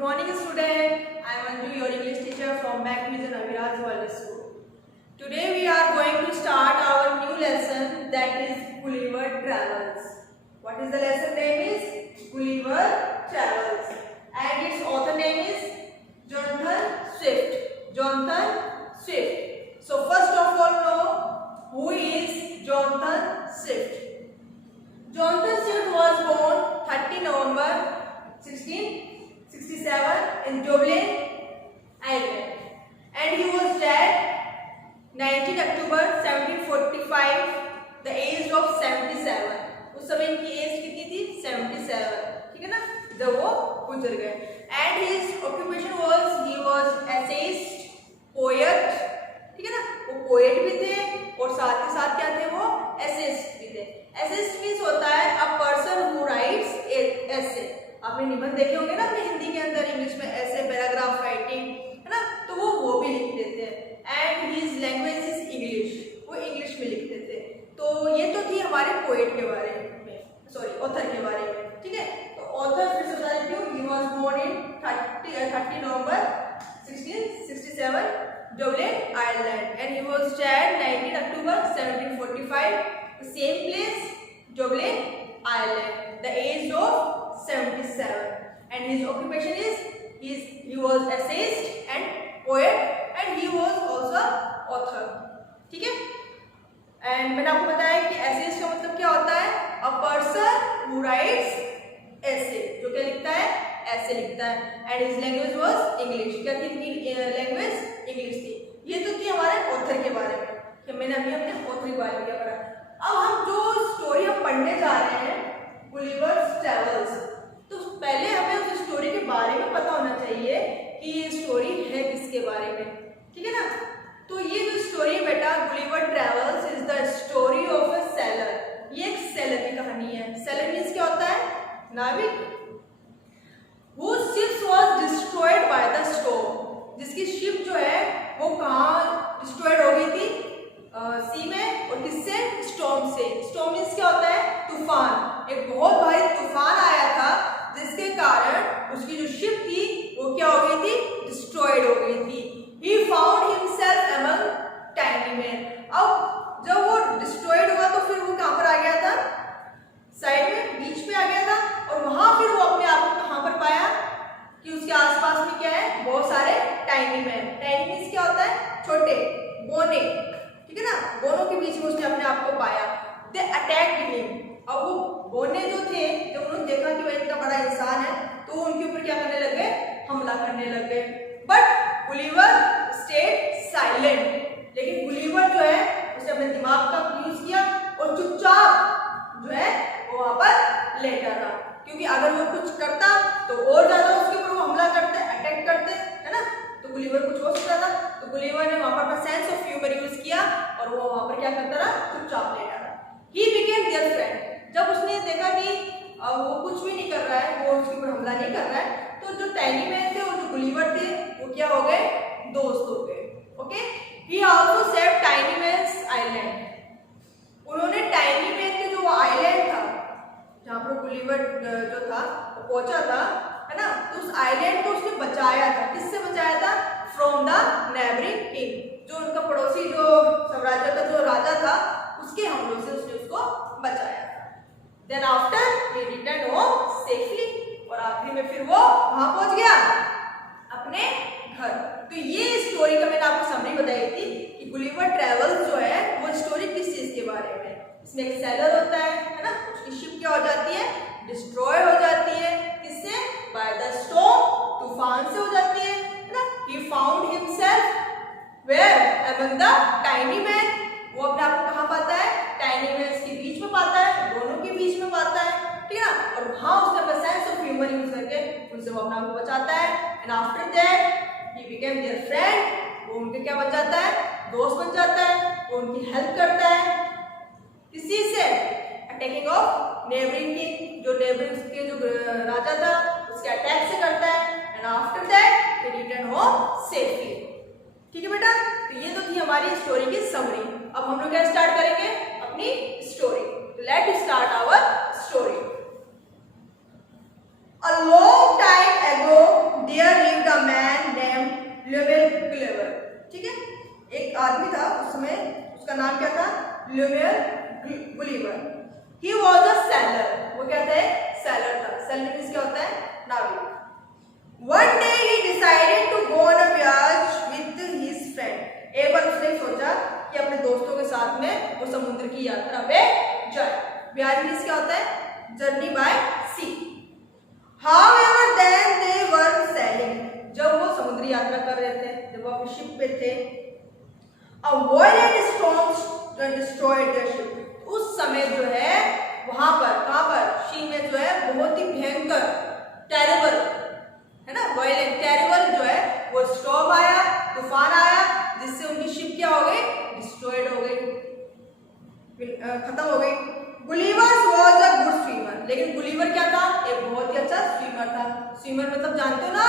morning student. I am Anju, your English teacher from Mac Vision Aviraj World School. Today we are going to start our new lesson, that is Gulliver Travels. What is the lesson name is Gulliver Travels and its author name is Jonathan Swift. Jonathan Swift. So first of all know who is Jonathan Swift. Jonathan Swift was born 30 November 1667 in Dublin, Ireland, and he was dead 19 October 1745, the age of 77. उस समय इनकी as कितनी थी? 77. ठीक है ना, जब वो गुजर गए. And his occupation was he was essayist, poet. ठीक है ना, वो पोएट भी थे और साथ ही साथ क्या थे, वो एसेइस्ट भी थे. एसेइस्ट मींस होता है अ पर्सन हु राइट्स एसे. आपने निबंध देखे होंगे ना अपने हिंदी के अंदर, इंग्लिश में ऐसे पैराग्राफ राइटिंग है ना, तो वो भी लिख देते हैं. And his language is English, वो इंग्लिश में लिखते थे. तो ये तो थी हमारे पोएट के बारे में, सॉरी ऑथर के बारे में. ठीक है, तो ऑथर फिर से बता देती हूँ. He was born in 30 November 1667 Dublin, Ireland, and he was dead 19 October 1745, the same place, Dublin, Ireland, the age of 77. And his occupation is he was essayist and poet, and he was also author. ठीक है, and मैंने आपको बताया कि essayist का मतलब क्या होता है? A person who writes essay, जो क्या लिखता है? ऐसे लिखता है. And his language was English. क्या थी इनकी लैंग्वेज? इंग्लिश थी. ये तो थी हमारे ऑथर के बारे में, कि मैंने अभी अपने ऑथर के बारे में क्या पढ़ा. अब हम जो स्टोरी हम पढ़ने जा रहे हैं गुलिवर्स ट्रैवल्स, तो पहले हमें उस स्टोरी के बारे में पता होना चाहिए कि ये स्टोरी है किसके बारे में. ठीक है ना, तो ये जो स्टोरी है बेटा, Gulliver travels is the story of a seller. ये एक सेलर की कहानी है. सेलर मीन्स क्या होता है? नाविक. whose ships was destroyed by the storm, जिसकी शिप जो है वो कहाँ डिस्ट्रॉयड हो गई थी? सी में. और किससे? स्टॉर्म से. स्टॉर्म मींस क्या होता है? तूफान. एक बहुत भारी तूफान आया था जिसके कारण उसकी जो शिप थी वो क्या हो गई थी? डिस्ट्रॉयड हो गई थी. He found himself among tiny men. अब जब वो डिस्ट्रॉयड हुआ तो फिर वो कहाँ पर आ गया था? साइड में, बीच पे आ गया था. और वहां फिर वो अपने आप को कहां पर पाया कि उसके आसपास में क्या है? बहुत सारे टाइनी मैन. टाइनी मींस क्या होता है? छोटे, बोने. ठीक है ना, बोनों के बीच में उसने अपने आप को पाया. दे अटैक्ड हिम. अब वो बोने जो थे, जब उन्होंने देखा कि वह इतना बड़ा इंसान है, तो उनके ऊपर क्या करने लग गए? हमला करने लग गए. But Gulliver stayed silent. लेकिन गुलिवर जो है उसने अपने दिमाग का यूज किया और चुपचाप जो है वो वहां पर लेटा रहा. क्योंकि अगर वो कुछ करता तो और ज्यादा उसके ऊपर वो हमला करते, अटैक करते, है ना, तो गुलिवर कुछ हो सकता था. तो गुलिवर ने वहां पर अपना सेंस ऑफ ह्यूमर यूज किया और वो वहां पर क्या करता रहा? चुपचाप लेटा रहा. He became there friend. जब उसने देखा कि वो कुछ भी नहीं कर रहा है, वो उसके ऊपर हमला नहीं कर रहा है, तो जो टाइनी मैन थे और जो गुलिवर थे वो क्या हो गए? दोस्त हो गए. Okay. He also saved tiny man's island. उन्होंने टाइनी मैन के जो आइलैंड था जहाँ पर गुलिवर जो था वो पहुंचा था, है ना, तो उस आइलैंड को उसने बचाया था. किससे बचाया था? From the neighbouring king. जो उनका पड़ोसी जो साम्राज्य का जो राजा था, उसके हमलों से उसने उसको बचाया था. Then after he return home safely. और आखिरी में फिर वो वहां पहुंच गया अपने घर. तो ये स्टोरी का मैंने आपको समरी बताई थी कि गुलिवर ट्रैवल्स जो है वो स्टोरी किस चीज के बारे में. इसमें एक सेलर होता है ना, उसकी शिप क्या हो जाती है? डिस्ट्रॉय हो जाती है. किससे? By the storm. तूफान से हो जाती है ना. He found himself where? Among the tiny man. वो अपने आप को कहाँ पाता है? टाइनी मैन के बीच में पाता है, दोनों के बीच में पाता है. ठीक है ना, और वहां उसने अपना सेंस ऑफ ह्यूमर यूज करके उनसे वो अपने आप को बचाता है. And after that he became there friend. वो उनके क्या बन जाता है? दोस्त बन जाता है. वो उनकी हेल्प करता है. किसी से? Attacking of neighbouring king. जो नेबरिंग के जो राजा था उसके अटैक से करता है. And after that he return home safely. ठीक है बेटा, तो ये तो थी हमारी स्टोरी की समरी. अब हम लोग क्या स्टार्ट करेंगे? अपनी story. Let start our story. A long time ago Gulliver, he was a sailor, वो क्या थे, सेलर था। सेलर मीन्स क्या होता है, नाविक। One day he decided to go on a voyage with his friend, एक बार उसने सोचा कि अपने दोस्तों के साथ में वो समुद्र की यात्रा पे जाए। वॉयेज मीन्स क्या होता है, journey by sea. However, then they were sailing, जब वो समुद्री यात्रा कर रहे थे, जब वो अपनी शिप पे थे, a violent storm destroyed their ship, उस समय जो है वहां पर, कहां पर, शी में जो है बहुत ही भयंकर, टेरिबल है ना, वायलेंट टेरिबल जो है वो स्टॉर्म आया, तूफान आया, जिससे उनकी शिप क्या हो गई, डिस्ट्रॉयड हो गई, खत्म हो गई। Gulliver was a good swimmer, लेकिन गुलिवर क्या था, एक बहुत ही अच्छा स्विमर था। स्विमर मतलब जानते हो ना,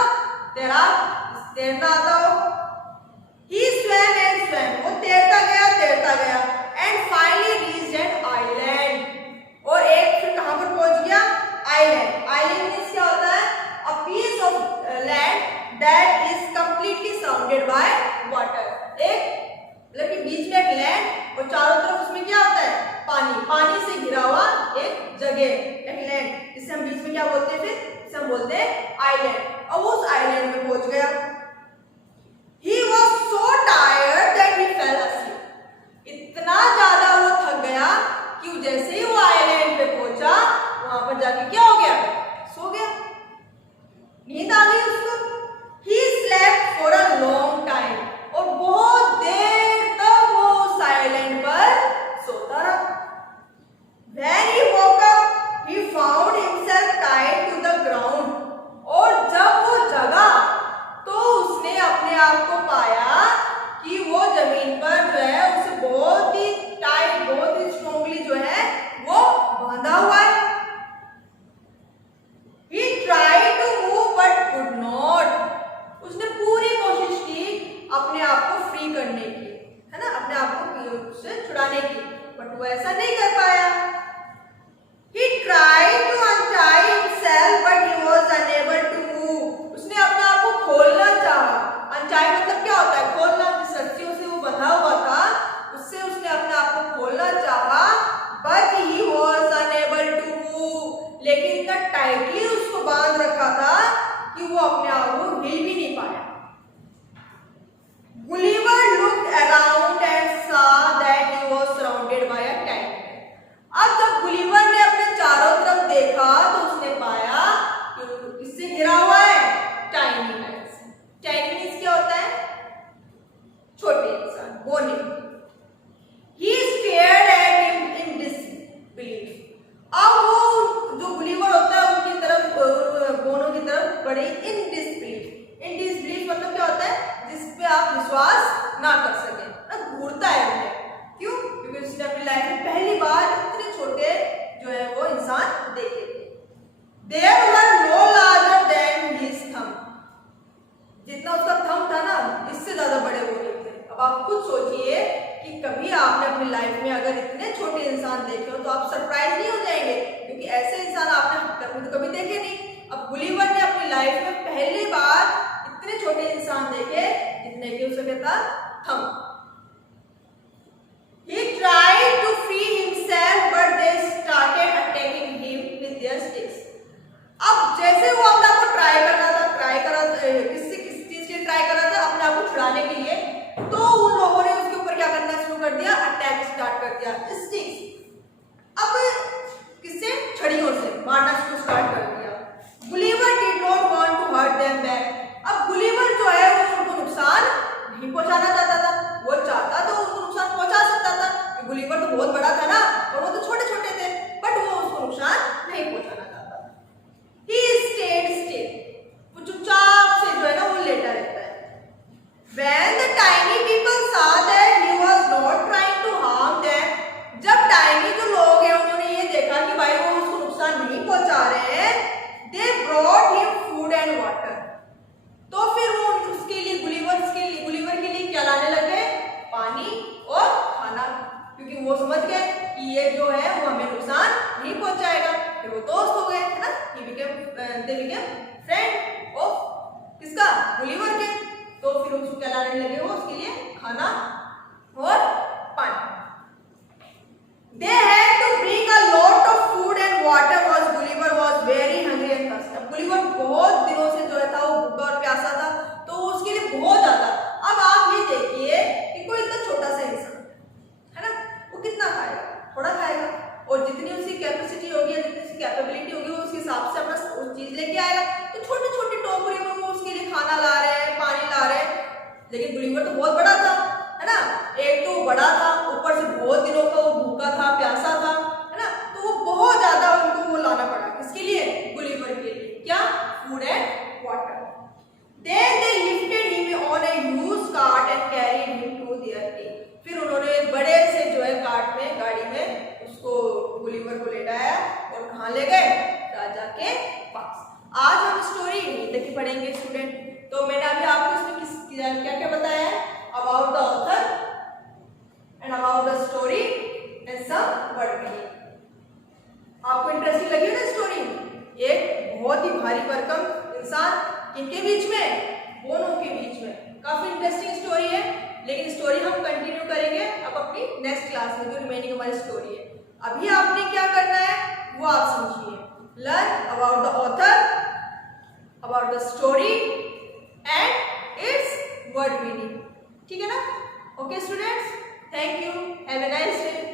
तैरना आता हो। He swam and swam, वो तैरता गया and finally reached an island, और एक फिर कहां पर पहुंच गया, आइलैंड। आइलैंड मींस क्या होता है, a piece of land that is completely surrounded by water, एक मतलब कि बीच में एक लैंड और चारों तरफ उसमें क्या होता है, पानी, पानी से घिरा हुआ एक जगह, एक लैंड, जिसे हम बीच में क्या बोलते हैं, फिर इसे हम बोलते हैं आइलैंड। और उस आइलैंड में पहुंच गया। He was so tired that he fell asleep, इतना ज्यादा वो थक गया कि जैसे ही वो आइलैंड पे पहुंचा, वहां पर जाके क्या हो गया, सो गया, नींद आ गई उसको। He slept for a long time, और बहुत देर तक वो उस आइलैंड पर सोता रहा। When he woke up, he found himself tied to the ground, और जब वो जगा तो उसने अपने आप को पाया कि वो जमीन पर जो है उसे बहुत ही टाइट, बहुत ही स्ट्रांगली जो है वो बांधा हुआ है। He tried to move but could not, उसने पूरी कोशिश की अपने आप को फ्री करने की, है ना, अपने आप को उससे छुड़ाने की, बट वो ऐसा नहीं कर पाया। He tried to untie himself but he was unable to move, उसने अपने आप को खोलना चाहा। अनटाई मतलब क्या होता है, खोलना, जिस रस्सियों से वो बंधा हुआ था उससे उसने अपने आप को खोलना चाहा, but he was unable to move, लेकिन इतना टाइटली उसको बांध रखा था कि वो अपने आप को हिल भी नहीं पाया। Gulliver looked around and saw that he was surrounded by a tank. अब जब गुलिवर ने अपने चारों तरफ देखा तो उसने पाया कि किससे घिरा हुआ है, टाइनी मैन से। टाइनी मींस क्या होता है, छोटे इंसान, बोने। He stared at him in disbelief, अब वो जो गुलिवर होता है उनकी तरफ, बोनों की तरफ बड़े इन डिसबिलीफ। इन डिसबिलीफ मतलब क्या होता है, जिसपे आप विश्वास ना कर सके, ना घूरता है उन्हें। क्यों, क्योंकि उसने अपनी लाइफ में पहली बार इतने छोटे जो है वो इंसान देखे थे। They were no larger than his thumb, जितना उसका थंब था ना, इससे ज्यादा बड़े वो नहीं थे। अब आप खुद सोचिए कि कभी आपने अपनी लाइफ में अगर इतने छोटे इंसान देखे हो तो आप सरप्राइज नहीं हो जाएंगे, क्योंकि ऐसे इंसान आपने हकीकत में तो कभी देखे नहीं। अब गुलिवर ने अपनी लाइफ में पहली बार इतने छोटे इंसान देखे जितने कि उसे कहता thumb. He tried to free himself, but they started attacking him with their sticks. अब जैसे वो अपने आप को ट्राई कर रहा था, किस चीज के लिए ट्राई कर रहा था, अपने आप को छुड़ाने के लिए, तो उन लोगों ने उसके ऊपर क्या करना शुरू कर दिया, अटैक स्टार्ट कर दिया, स्टिक्स। अब किससे, छड़ियों से मारना स्टार्ट कर दिया। Gulliver did not want to hurt them back. अब गुलिवर जो है वो उनको नुकसान नहीं पहुंचाना चाहता था, वो चाहता तो उनको नुकसान पहुंचा सकता था। गुलिवर तो बहुत बड़ा था ना और वो तो छोटे छोटे थे, बट वो उसको नुकसान नहीं पहुंचाना चाहता था। He stayed still, वो चुपचाप से जो है ना वो लेटा रहता है। When the tiny people saw that he was not trying to harm them, जब टाइनी जो लोग हैं उन्होंने ये देखा कि भाई वो उसको नुकसान नहीं पहुंचा रहे हैं, they brought him food and water, तो फिर वो उसके लिए गुलिवर के लिए क्या लाने लगे, पानी और खाना, क्योंकि वो समझ गए कि ये जो है वो हमें नुकसान नहीं पहुंचाएगा। फिर वो दोस्त हो गए, है ना, they became friend of किसका, गुलिवर के। तो फिर उसको क्या लाने लगे, वो उसके लिए खाना और पानी। They had to bring जितनी उसकी कैपेसिटी होगी, जितनी उसकी कैपेबिलिटी होगी, वो उसके हिसाब से अपना उस चीज लेके आएगा। तो छोटे छोटे टोकरी में वो उसके लिए खाना ला रहे हैं, पानी ला रहे हैं। लेकिन गुलिवर तो बहुत बड़ा था, है ना, एक तो बड़ा था, ऊपर से बहुत दिनों का वो भूखा था, प्यासा था, है ना, तो वो बहुत ज्यादा उनको वो लाना पड़ा। किसके लिए? गुलिवर के लिए। क्या? Food and water. Then they lifted him on a huge cart and carried him to their king. फिर उन्होंने बड़े से जो है कार्ट में, गाड़ी में उसको गुलिवर को लेटाया और कहाँ ले गए? राजा के पास। आज हम स्टोरी नींद की पढ़ेंगे स्टूडेंट। तो मैंने अभी आपको इसमें क्या क्या बताया है? About the author and about the story and some word meaning. आपको इंटरेस्टिंग लगी ना स्टोरी? एक बहुत ही भारी भरकम इंसान किनके बीच में? दोनों के बीच में। काफी इंटरेस्टिंग स्टोरी है, लेकिन स्टोरी हम कंटिन्यू करेंगे अब अपनी नेक्स्ट क्लास में, जो रिमेनिंग हमारी स्टोरी है। अभी आपने क्या करना है वो आप समझिए। Learn about the author, about the story and it's word meaning. ठीक है ना? Okay students, thank you, have a nice day.